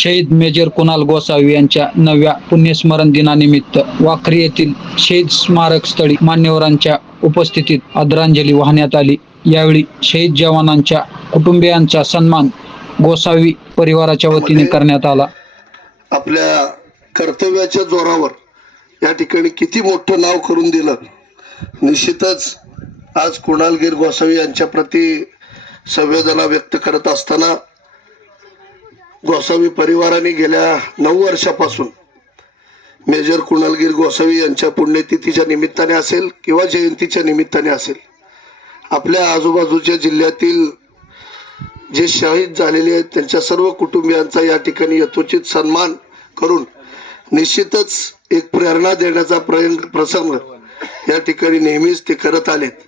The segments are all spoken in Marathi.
शहीद मेजर कुणाल गोसावी यांच्या 9व्या पुण्यस्मरण दिनानिमित्त वाखरी येथील शहीद स्मारक स्थळी मान्यवरांच्या उपस्थितीत आदरांजली वाहण्यात आली। यावेळी शहीद जवानांच्या कुटुंबियांचा सन्मान गोसावी परिवाराच्या वतीने करण्यात आला। आपल्या कर्तव्याच्या जोरावर या ठिकाणी किती मोठं नाव करून दिलं। निश्चितच आज कुणालगिरी गोसावी यांच्या प्रति संवेदना व्यक्त करत असताना गोसावी परिवाराने गेल्या 9 वर्षापासून मेजर कुणालगिरी गोसावी यांच्या पुण्यतिथीच्या निमित्ताने असेल किंवा जयंतीच्या निमित्ताने असेल, आपल्या आजूबाजूच्या जिल्ह्यातील जे शहीद झालेले आहेत त्यांच्या सर्व कुटुंबियांचा या ठिकाणी यथोचित सन्मान करून निश्चितच एक प्रेरणा देण्याचा प्रसंग या ठिकाणी नेहमीच ते करत आलेत।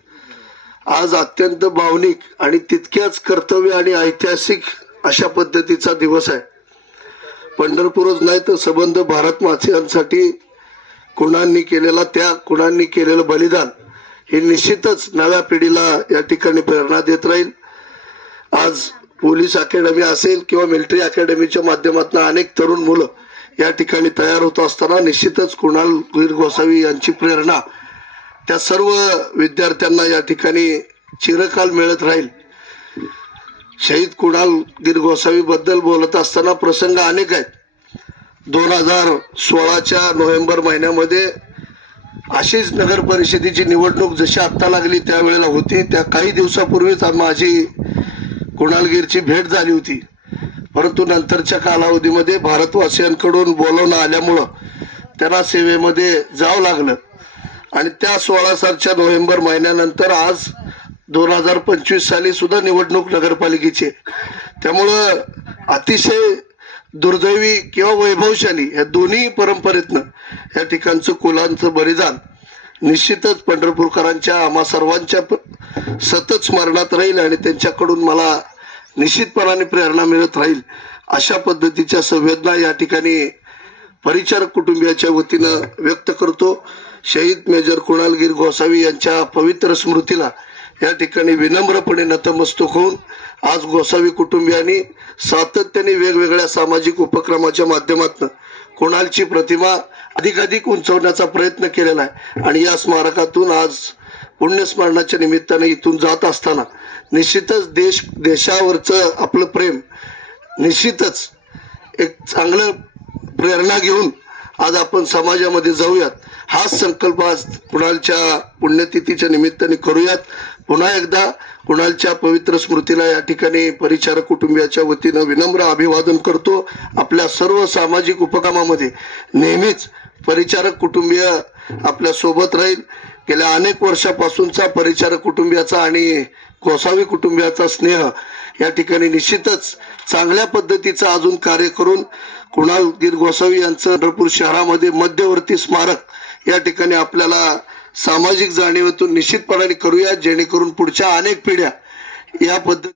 आज अत्यंत भावनिक आणि तितक्याच कर्तव्य आणि ऐतिहासिक अशा पद्धतीचा दिवस आहे। पंढरपूरच नाही तर संबंध भारत मातेसाठी कुणांनी केलेला त्याग, कुणांनी केलेलं बलिदान हे निश्चितच नव्या पिढीला या ठिकाणी प्रेरणा देत राहील। आज पोलीस अकॅडमी असेल किंवा मिलिटरी अकॅडमीच्या माध्यमातून अनेक तरुण मुलं या ठिकाणी तयार होत असताना निश्चितच कुणालगिरी गोसावी यांची प्रेरणा त्या सर्व विद्यार्थ्यांना या ठिकाणी चिरकाल मिळत राहील। शहीद कुणालगिरी गोसावी बद्दल बोलत असताना प्रसंग अनेक आहेत। 2016च्या नोव्हेंबर महिन्यामध्ये अशीच नगर परिषदेची निवडणूक जशी आत्ता लागली त्यावेळेला होती, त्या काही दिवसापूर्वीच माझी कुणालगिरीची भेट झाली होती। परंतु नंतरच्या कालावधीमध्ये भारतवासियांकडून बोलवणं आल्यामुळं त्यांना सेवेमध्ये जावं लागलं आणि त्या 16 सालच्या नोव्हेंबर महिन्यानंतर आज 2025 साली सुद्धा निवडणूक नगरपालिकेची, त्यामुळं अतिशय दुर्दैवी किंवा वैभवशाली या दोन्ही परंपरेतनं या ठिकाणचं कुलांचं बलिदान निश्चितच पंढरपूरकरांच्या आम्हा सर्वांच्या सतत स्मरणात राहील आणि त्यांच्याकडून मला निश्चितपणाने प्रेरणा मिळत राहील। अशा पद्धतीच्या संवेदना या ठिकाणी परिचारक कुटुंबियाच्या वतीनं व्यक्त करतो। शहीद मेजर कुणालगिरी गोसावी यांच्या पवित्र स्मृतीला या ठिकाणी विनम्रपणे नतमस्तक होऊन आज गोसावी कुटुंबियांनी सातत्याने वेगवेगळ्या सामाजिक उपक्रमाच्या माध्यमातून कुणालची प्रतिमा अधिकाधिक उंचवण्याचा प्रयत्न केलेला आहे आणि या स्मारकातून आज पुण्यस्मरणाच्या निमित्ताने इथून जात असताना निश्चितच देशावरचं आपलं प्रेम निश्चितच एक चांगलं प्रेरणा घेऊन आज आपण समाजामध्ये जाऊयात, हाच संकल्प आज कुणालच्या पुण्यतिथीच्या निमित्ताने करूयात। पुन्हा एकदा कुणालच्या पवित्र स्मृतीला या ठिकाणी परिचारक कुटुंबियाच्या वतीनं विनम्र अभिवादन करतो। आपल्या सर्व सामाजिक उपक्रमामध्ये नेहमीच परिचारक कुटुंबीय आपल्या सोबत राहील। गेल्या अनेक वर्षापासूनचा परिचारक कुटुंबियाचा आणि गोसावी कुटुंबियाचा स्नेह या ठिकाणी निश्चितच चांगल्या पद्धतीचं अजून कार्य करून कुणालगिरी गोसावी यांचं पंढरपूर शहरामध्ये मध्यवर्ती स्मारक या ठिकाणी आपल्याला सामाजिक जाणीवेतून निश्चितपणाने करूया, जेणेकरून पुढच्या अनेक पिढ्या या पद्धती